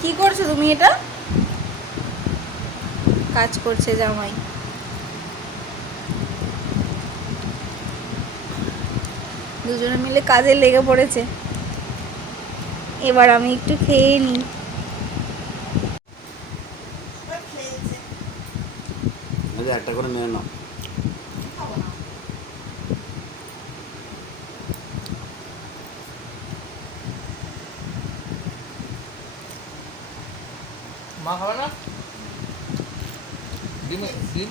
কি করছো তুমি? এটা কাজ করছে জামাই। দুজনে মিলে কাজে লেগে পড়েছে। এবার আমি একটু খেয়ে নিই। একটা করে নিয়ে নাও। মা খাবে না? ডিম ডিম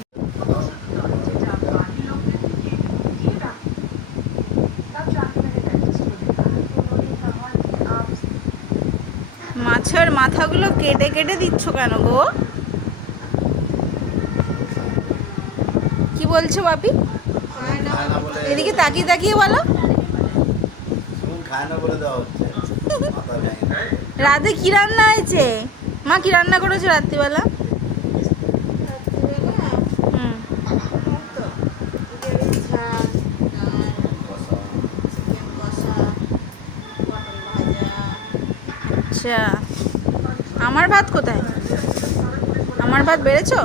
মাছের মাথাগুলো কেটে কেটে দিচ্ছ কেন গো? কি বলছো বাপি? এদিকে তাকিয়ে তাকিয়ে বলো। খায় না বলে দেওয়া হচ্ছে। রাতে কি রান্না হয়েছে? মা কি রান্না করেছো রাত্রিবেলা? হুম। আচ্ছা, আমার ভাত কোথায়? আমার ভাত বেড়েছো?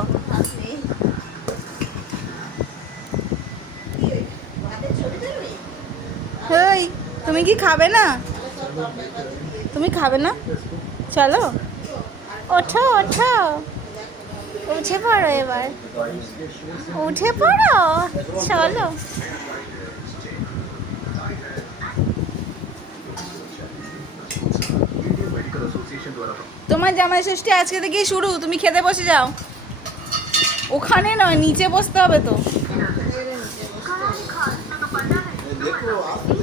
হেই, তুমি কি খাবে না? তুমি খাবে না? চলো, ওঠো ওঠো, উঠে পড়ো এবার, উঠে পড়ো, চলো। তোমার জামাই ষষ্ঠী আজকে থেকেই শুরু, তুমি খেতে বসে যাও। ওখানে নয়, নিচে বসতে হবে তো। দেখো আসতে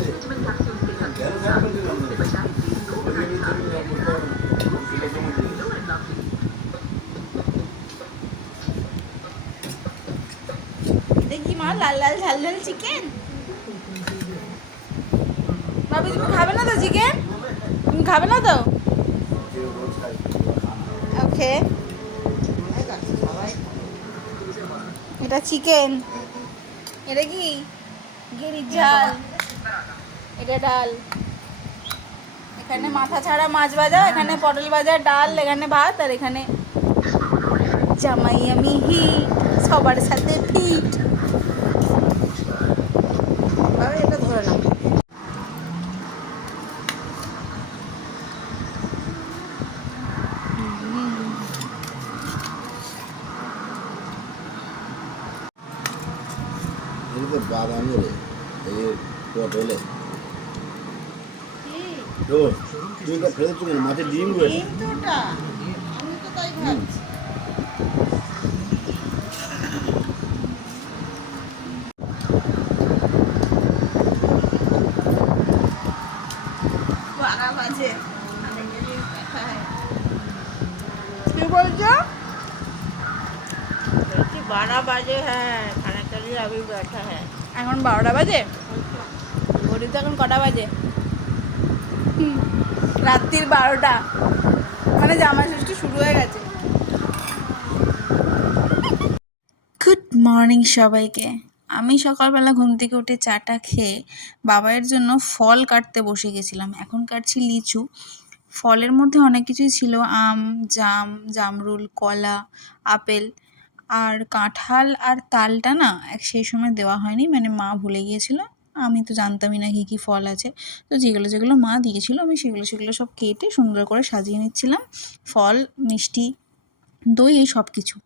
দেখি মা, লাল লাল ঝাল ঝাল চিকেন। ভাবি তুমি খাবে না তো চিকেন? তুমি খাবে না তো? ওকে, এটা চিকেন। এটা কি? গেরির ঝাল। এটা ডাল। এখানে মাথা ছাড়া মাছ ভাজা, এখানে পটল ভাজা, ডাল, এখানে ভাত, আর এখানে জামাই আমি হিট, সবার সাথে ফিট। এটা ধরে না। এগুলো বাদামি রে, এই পটলে তো তুই তো ফেলে চুকেন মাছের ডিম রয়েছে। আমি তো তাই ভাবছি। বারা বাজে। কি বলছো? 12 बजे है, खाना के लिए अभी बैठा है। এখন 12টা বাজে? ঘড়ি তো এখন কটা বাজে? রাত্রির 12টা, মানে জামাই ষষ্ঠী শুরু হয়ে গেছে। গুড মর্নিং সবাইকে। আমি সকালবেলা ঘুম থেকে উঠে চাটা খেয়ে বাবাইয়ের জন্য ফল কাটতে বসে গেছিলাম। এখন কাটছি লিচু। ফলের মধ্যে অনেক কিছুই ছিল, আম, জাম, জামরুল, কলা, আপেল, আর কাঁঠাল আর তালটা না সেই সময় দেওয়া হয়নি, মানে মা ভুলে গিয়েছিল। আমি তো জানতামই না কী কী ফল আছে। তো যেগুলো যেগুলো মা দিয়েছিল আমি সেগুলো সব কেটে সুন্দর করে সাজিয়ে নিচ্ছিলাম। ফল, মিষ্টি, দই, এই সব কিছু।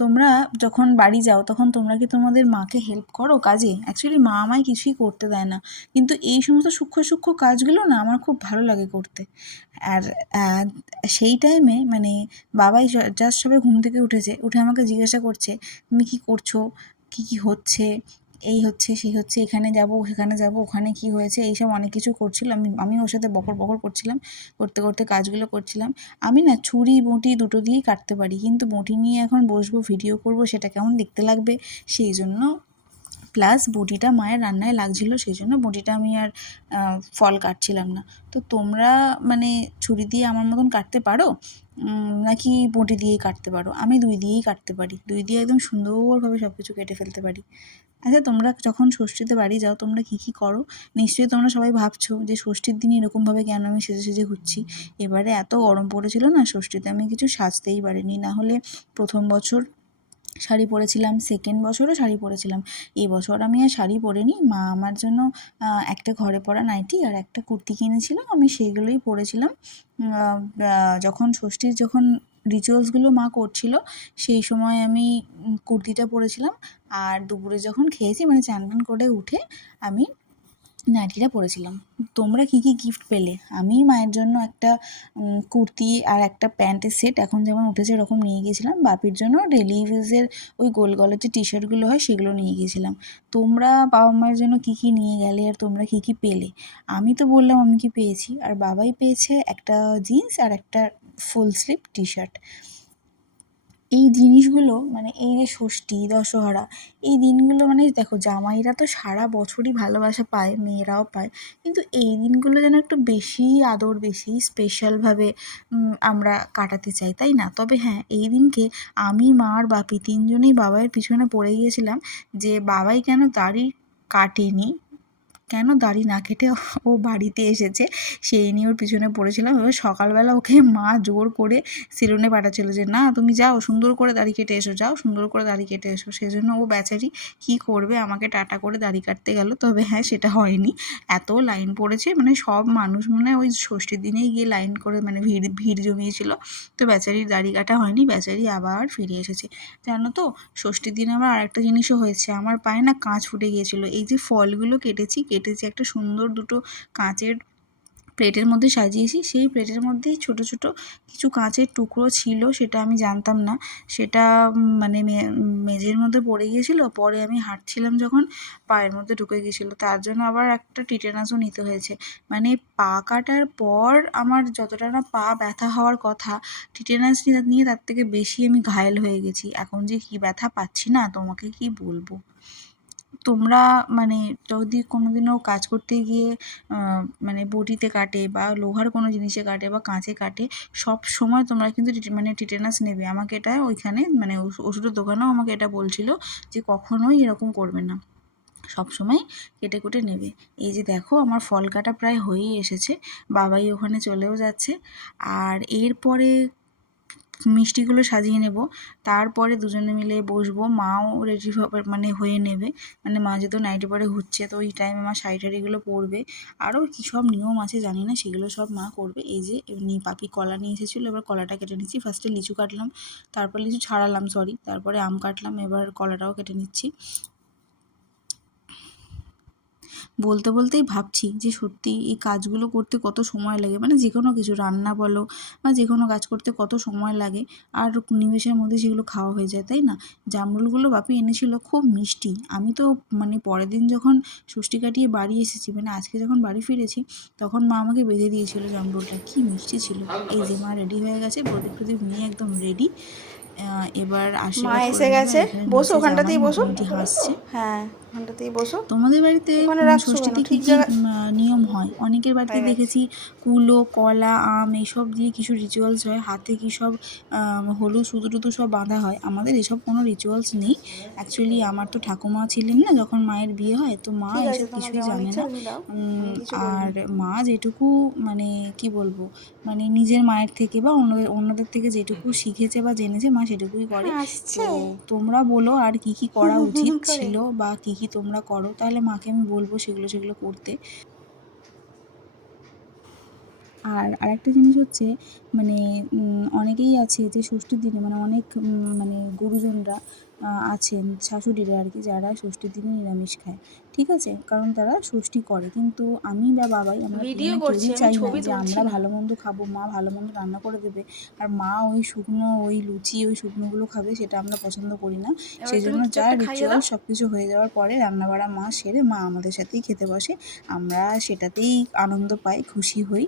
তোমরা যখন বাড়ি যাও তখন তোমরা কি তোমাদের মাকে হেল্প করো কাজে? অ্যাকচুয়ালি মা আমায় কিছুই করতে দেয় না, কিন্তু এই সমস্ত সূক্ষ্ম সূক্ষ্ম কাজগুলো না আমার খুব ভালো লাগে করতে। আর সেই টাইমে মানে বাবাই জাস্ট সবে ঘুম থেকে উঠেছে, উঠে আমাকে জিজ্ঞাসা করছে, তুমি কি করছো, কি কি হচ্ছে, এই হচ্ছে সেই হচ্ছে, এখানে যাব সেখানে যাব, ওখানে কি হয়েছে, এইসব অনেক কিছু করছিল। আমি ওর সাথে বকর বকর করছিলাম, করতে করতে কাজগুলো করছিলাম। আমি না ছুরি বঁটি দুটো দিয়েই কাটতে পারি, কিন্তু বঁটি নিয়ে এখন বসবো ভিডিও করব, সেটা কেমন দেখতে লাগবে, সেই জন্য প্লাস বটিটা মায়ের রান্নায় লাগছিল, সেই জন্য বটিটা আমি আর ফল কাটছিলাম না। তো তোমরা মানে ছুরি দিয়ে আমার মতন কাটতে পারো নাকি বটি দিয়েই কাটতে পারো? আমি দুই দিয়েই কাটতে পারি, দুই দিয়ে একদম সুন্দরভাবে সব কিছু কেটে ফেলতে পারি। আচ্ছা, তোমরা যখন ষষ্ঠীতে বাড়ি যাও তোমরা কী কী করো? নিশ্চয়ই তোমরা সবাই ভাবছো যে ষষ্ঠীর দিন এরকমভাবে কেন আমি সেজে সেজে ঘুরছি। এবারে এত গরম পড়েছিল না, ষষ্ঠীতে আমি কিছু সাজতেই পারিনি। না হলে প্রথম বছর শাড়ি পরেছিলাম, সেকেন্ড বছরও শাড়ি পরেছিলাম। এই বছর আমি আর শাড়ি পরিনি। মা আমার জন্য একটা ঘরে পরা নাইটি আর একটা কুর্তি কিনেছিল, আমি সেইগুলোই পরেছিলাম। যখন ষষ্ঠীর যখন রিচুয়ালসগুলো মা করছিল সেই সময় আমি কুর্তিটা পরেছিলাম। আর দুপুরে যখন খেয়েছি মানে চান টান করে উঠে আমি নাইটিটা পরেছিলাম। তোমরা কী কী গিফট পেলে? আমি মায়ের জন্য একটা কুর্তি আর একটা প্যান্টের সেট, এখন যেমন উঠেছে এরকম নিয়ে গিয়েছিলাম। বাপির জন্য ডেলি ইউজের ওই গোল গলার যে টি শার্টগুলো হয় সেগুলো নিয়ে গিয়েছিলাম। তোমরা বাবা মায়ের জন্য কী কী নিয়ে গেলে আর তোমরা কী কী পেলে? আমি তো বললাম আমি কী পেয়েছি, আর বাবাই পেয়েছে একটা জিন্স আর একটা ফুল স্লিভ টি শার্ট। এই জিনিসগুলো মানে এই যে ষষ্ঠী, দশহরা, এই দিনগুলো মানে দেখো জামাইরা তো সারা বছরই ভালোবাসা পায়, মেয়েরাও পায়, কিন্তু এই দিনগুলো যেন একটু বেশি আদর, বেশি স্পেশালভাবে আমরা কাটাতে চাই, তাই না? তবে হ্যাঁ, এই দিনকে আমি, মা আর বাপি তিনজনেই বাবাইয়ের পিছনে পড়ে গিয়েছিলাম যে বাবাই কেন দাড়ি কাটেনি, কেন দাড়ি না কেটে ও বাড়িতে এসেছে, সেই নিয়ে ওর পিছনে পড়েছিলাম। এবার সকালবেলা ওকে মা জোর করে সেলুনে পাঠাচ্ছিল যে না তুমি যাও সুন্দর করে দাড়ি কেটে এসো, যাও সুন্দর করে দাড়ি কেটে এসো। সেজন্য ও বেচারি কী করবে, আমাকে টাটা করে দাড়ি কাটতে গেল। তবে হ্যাঁ, সেটা হয়নি, এত লাইন পড়েছে, মানে সব মানুষ মানে ওই ষষ্ঠীর দিনেই গিয়ে লাইন করে মানে ভিড় ভিড় জমিয়েছিল। তো বেচারির দাড়ি কাটা হয়নি, বেচারি আবার ফিরে এসেছে। জানো তো, ষষ্ঠীর দিনে আমার আরেকটা জিনিসও হয়েছে, আমার পায়ে না কাঁচ ফুটে গিয়েছিলো। এই যে ফলগুলো কেটেছি একটা সুন্দর দুটো কাঁচের প্লেটের মধ্যে সাজিয়েছি, সেই প্লেটের মধ্যেই ছোট ছোট কিছু কাঁচের টুকরো ছিল, সেটা আমি জানতাম না। সেটা মানে মেঝের মধ্যে পড়ে গিয়েছিলো, পরে আমি হাঁটছিলাম যখন পায়ের মধ্যে ঢুকে গিয়েছিলো, তার জন্য আবার একটা টিটেনাসও নিতে হয়েছে। মানে পা কাটার পর আমার যতটা না পা ব্যথা হওয়ার কথা, টিটেনাস নিয়ে তার থেকে বেশি আমি ঘায়েল হয়ে গেছি। এখন যে কী ব্যথা পাচ্ছি না তোমাকে কি বলবো। তোমরা মানে যদি কোনোদিনও কাজ করতে গিয়ে মানে বটিতে কাটে বা লোহার কোনো জিনিসে কাটে বা কাঁচে কাটে, সব সময় তোমরা কিন্তু মানে টিটেনাস নেবে। আমাকে এটা ওইখানে মানে ওষুধের দোকানেও আমাকে এটা বলছিল যে কখনোই এরকম করবে না, সবসময় কেটে কুটে নেবে। এই যে দেখো আমার ফল কাটা প্রায় হয়েই এসেছে, বাবাই ওখানে চলেও যাচ্ছে। আর এরপরে মিষ্টিগুলো সাজিয়ে নেব, তারপরে দুজনে মিলে বসবো। মাও রেডি মানে হয়ে নেবে, মানে মা যেহেতু নাইটি পরে ঘুরছে, তো ওই টাইমে মা শাড়ি টাড়িগুলো পরবে। আরও কী সব নিয়ম আছে জানি না, সেগুলো সব মা করবে। এই যে পাপি কলা নিয়ে এসেছিলো, এবার কলাটা কেটে নিচ্ছি। ফার্স্টে লিচু কাটলাম, তারপর লিচু ছাড়ালাম সরি, তারপরে আম কাটলাম, এবার কলাটাও কেটে নিচ্ছি। বলতে বলতেই ভাবছি যে সত্যি এই কাজগুলো করতে কত সময় লাগে, মানে যে কোনো কিছু রান্না বলো বা যে কোনো কাজ করতে কত সময় লাগে, আর নিমেষের মধ্যে সেগুলো খাওয়া হয়ে যায়, তাই না? জামরুলগুলো বাপি এনেছিল, খুব মিষ্টি। আমি তো মানে পরের দিন যখন ষষ্ঠী কাটিয়ে বাড়ি এসেছি, মানে আজকে যখন বাড়ি ফিরেছি, তখন মা আমাকে বেঁধে দিয়েছিল জামরুলটা, কি মিষ্টি ছিল। এই যে মা রেডি হয়ে গেছে, প্রদীপ প্রদীপ নিয়ে একদম রেডি। এবার মা আশীর্বাদ করে এসে নেবো। গেছে, এখানে বসো নিচে জামাই ওখানটাতেই বসো। মোটামুটি হাসছে। হ্যাঁ, ওখানটাতেই বসো। তোমাদের বাড়িতে ওখানে রাখছো কেন? ষষ্ঠীতে কী ঠিক কী জায়গায় নিয়ম হয়? অনেকের বাড়িতে হয়ে গেছে। দেখেছি কুলো, কলা, আম এইসব দিয়ে কিছু রিচুয়ালস হয়, হাতে কী সব হলুদ সুতো টুতো সব বাঁধা হয়। আমাদের এসব কোনো রিচুয়ালস নেই। অ্যাকচুয়ালি আমার তো ঠাকুমা ছিলেন না যখন মায়ের বিয়ে হয়, তো মা ঠিক আছে, এসব তোমার কিছুই যেমন জানে ইচ্ছা না। তুমি দাও, আমি কিছু আর বলিনি। মা যেটুকু মানে কি বলবো, মানে নিজের মায়ের থেকে বা অন্যদের থেকে যেটুকু শিখেছে বা জেনেছে, মা সেটুকুই করে। তো আসছে তোমরা বলো আর কী কী করা উচিত করে। ছিল বা কী কী তোমরা করো, তাহলে মাকে আমি বলবো সেগুলো করতে। আর আরেকটা জিনিস হচ্ছে মানে অনেকেই আছে যে ষষ্ঠীর দিনে মানে অনেক মানে গুরুজনরা আছেন, শাশুড়িরা আর কি, যারা ষষ্ঠীর দিনে নিরামিষ খায়, ঠিক আছে? কারণ তারা ষষ্ঠী করে। কিন্তু আমি বা বাবাই আমরা ভিডিও দুজনে করছি, কেউই আমি চাই না ছবি যে তুলছি আমরা না। ভালো মন্দ খাবো, মা ভালো মন্দ রান্না করে দেবে আর মা ওই শুকনো ওই লুচি ওই শুকনোগুলো খাবে, সেটা আমরা পছন্দ করি না। এবার সেই তুমি জন্য কিছু যা একটা খাইয়ে রিচুয়াল দাও। সব কিছু হয়ে যাওয়ার পরে রান্নাবাড়া মা সেরে মা আমাদের সাথেই খেতে বসে। আমরা সেটাতেই আনন্দ পাই, খুশি হই।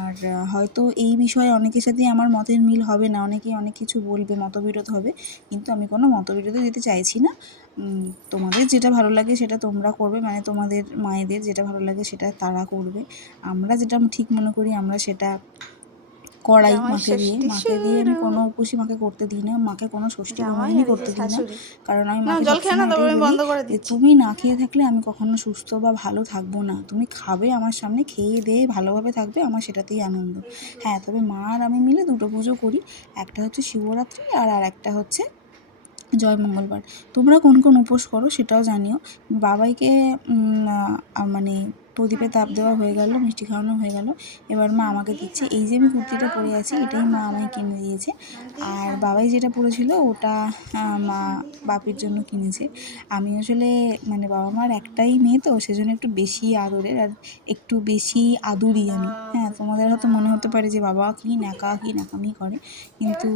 আর হয়তো এই বিষয়ে অনেকের সাথেই আমার মতের মিল হবে না, অনেকেই অনেক কিছু বলবে, মতবিরোধ হবে, কিন্তু আমি কোনো কোনো মতবিরোধ দিতে চাইছি না। তোমাদের যেটা ভালো লাগে সেটা তোমরা করবে, মানে তোমাদের মায়েদের যেটা ভালো লাগে সেটা তারা করবে। আমরা যেটা ঠিক মনে করি আমরা সেটা করাই জামাই মাকে দিয়ে। ষষ্ঠী মাকে দিয়ে আমি শুরু। কোনো উপোসই মাকে করতে দিই না, মাকে কোনো ষষ্ঠী জামাই কোনোদিনই আর এই যে করতে দিই না। শাশুড়ি। কারণ আমি না মাকে জল খেয়ে না, সবসময় তারপর এটাই আমি বলি বন্ধ করে যে দিচ্ছি। তুমি না খেয়ে থাকলে আমি কখনো সুস্থ বা ভালো থাকবো না। তুমি খাবে আমার সামনে, খেয়ে দিয়ে ভালোভাবে থাকবে, আমার সেটাতেই আনন্দ। হ্যাঁ, তবে মা আর আমি মিলে দুটো পুজো করি। একটা হচ্ছে শিবরাত্রি আর একটা হচ্ছে জয় মঙ্গলবার। তোমরা কোন কোন উপোস করো সেটাও জানিও। বাবাইকে মানে প্রদীপে তাপ দেওয়া হয়ে গেল, মিষ্টি খাওয়ানো হয়ে গেল। এবার মা আমাকে দিচ্ছে, এই যে আমি কুর্তিটা পরে আছি এটাই মা আমায় কিনে দিয়েছে। আর বাবাই যেটা পরেছিল ওটা মা বাপির জন্য কিনেছে। আমি আসলে মানে বাবা মার একটাই মেয়ে, তো সেজন্য একটু বেশি আদরের আর একটু বেশি আদুরি আমি। হ্যাঁ, তোমাদের হয়তো মনে হতে পারে যে বাবা কি ন্যাকামি করে, কিন্তু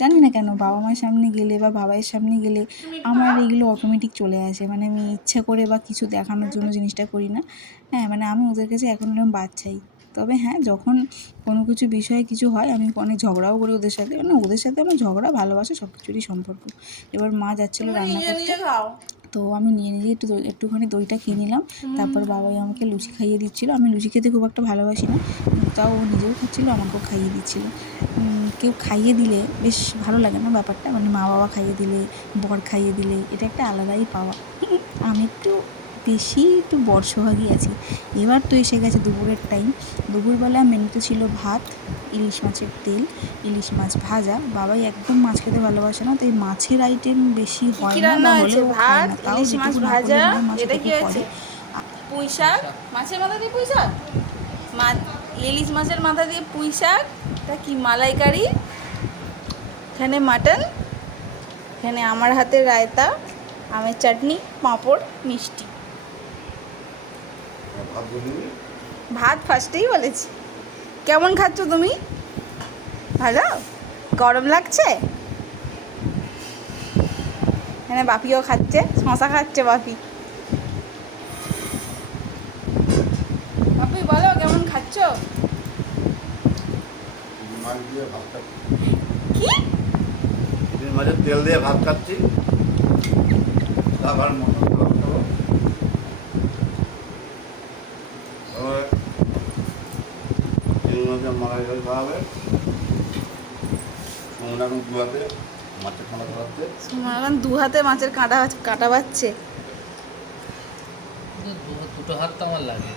জানি না কেন বাবা মায়ের সামনে গেলে বা বাবাইয়ের সামনে গেলে আমার এইগুলো অটোমেটিক চলে আসে। মানে আমি ইচ্ছা করে বা কিছু দেখানোর জন্য জিনিসটা করি না। হ্যাঁ, মানে আমি ওদের কাছে এখন এরকম বাচ্চাই। তবে হ্যাঁ, যখন কোনো কিছু বিষয়ে কিছু হয় আমি অনেক ঝগড়াও করি ওদের সাথে। মানে ওদের সাথে আমার ঝগড়া ভালোবাসা সব কিছুরই সম্পর্ক। এবার মা যাচ্ছিলো রান্না করতে, খাও। তো আমি নিজে একটুখানি দইটা খেয়ে নিলাম। তারপর বাবাই আমাকে লুচি খাইয়ে দিচ্ছিলো। আমি লুচি খেতে খুব একটা ভালোবাসি না, কিন্তু তাও ও নিজেও খাচ্ছিলো, আমাকেও খাইয়ে দিচ্ছিলো। কেউ খাইয়ে দিলে বেশ ভালো লাগে না ব্যাপারটা? মানে মা বাবা খাইয়ে দিলে, বর খাইয়ে দিলে, এটা একটা আলাদাই পাওয়া। আমি একটু বরসোহাগী আছি। এবার তো এসে গেছে দুপুরের টাইম। দুপুরবেলা মেনুতে ছিল ভাত, ইলিশ মাছের তেল, ইলিশ মাছ ভাজা। বাবাই একদম মাছ খেতে ভালোবাসে না, তাই মাছের আইটেম বেশি কি হয় কি না রান্না বা হয়েছে? হলেও ও খায় ভাত, না। তাও ইলিশ মাছ যেটুকু না ভাজা। করলেই নয়, মা এটা কি সেটুকু হয়েছে? করে। পুঁই শাক, মাছের মাথা দিয়ে পুঁই শাক। ইলিশ মাছের মাথা দিয়ে পুঁই শাক। এটা কি মালাইকারি? এখানে মাটন। এখানে আমার হাতের রায়তা, আমের চাটনি, পাঁপড়, মিষ্টি। ভাত বলিনি। ভাত ফার্স্টেই বলেছি। কেমন খাচ্ছ তুমি? ভালো? গরম লাগছে? এখানে বাপিও খাচ্ছে, শশা খাচ্ছে বাপি। বাপি বলো কেমন খাচ্ছ? চিংড়ি মাছ দিয়ে ভাত খাচ্ছি। কি? চিংড়ি মাছের তেল দিয়ে ভাত খাচ্ছি। আবার মটন খাবো। তারপরে চিংড়ি মাছের মালাইকারি খাওয়া হবে। সুমন এখন দুয়াতে মাছের খানা খাওয়াচ্ছে। এখন দু হাতে মাছের কাঁটা কাটা বাচ্ছে। দুটো হাত তো আমার লাগে।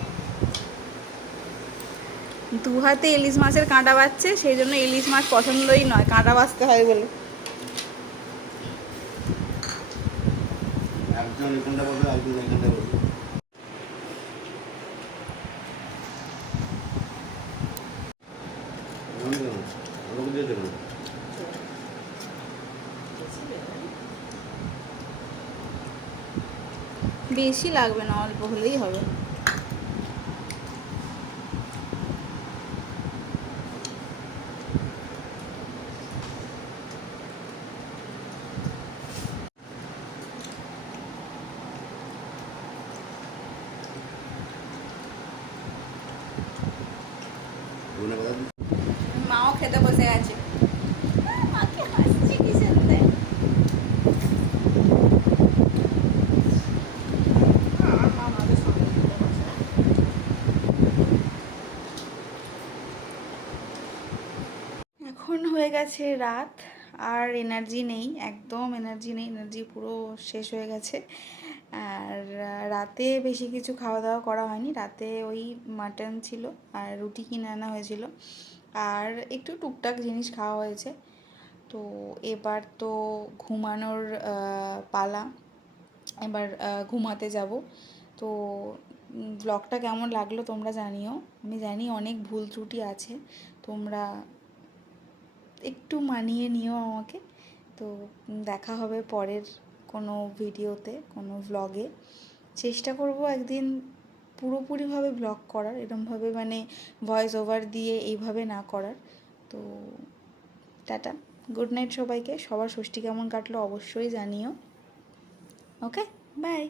দু হাতে ইলিশ মাছের কাঁটা বাচ্ছে, সেই জন্য ইলিশ মাছ পছন্দই নয়, কাঁটা বাছতে হয় বলে। একজন এখানটা বসে, একজন এখানটা বসে। ওরকম দিয়ে দেবেন। বেশি লাগবে না, অল্প হলেই হবে। ধনে পাতা দিচ্ছি। মাও খেতে বসে গেছে। মাকে হাসছে কিসের তাই? এখন হয়ে গেছে রাত, আর এনার্জি নেই, একদম এনার্জি নেই, এনার্জি পুরো শেষ হয়ে গেছে। আর রাতে বেশি কিছু খাওয়া দাওয়া করা হয়নি। রাতে ওই মাটন ছিল আর রুটি কিনে আনা হয়েছিল, আর একটু টুকটাক জিনিস খাওয়া হয়েছে। তো এবার তো ঘুমানোর পালা। এবার ঘুমাতে যাব। তো ব্লগটা কেমন লাগলো তোমরা জানিও। আমি জানি অনেক ভুল ত্রুটি আছে, তোমরা একটু মানিয়ে নিও আমাকে। তো দেখা হবে পরের কোনো ভিডিওতে, কোনো ভ্লগে। চেষ্টা করব একদিন পুরোপুরিভাবে ব্লগ করার, এরমভাবে মানে ভয়েস ওভার দিয়ে এইভাবে না করার। তো টাটা, গুড নাইট সবাইকে। সবার ষষ্ঠী কেমন কাটলো অবশ্যই জানিও। ওকে, বাই।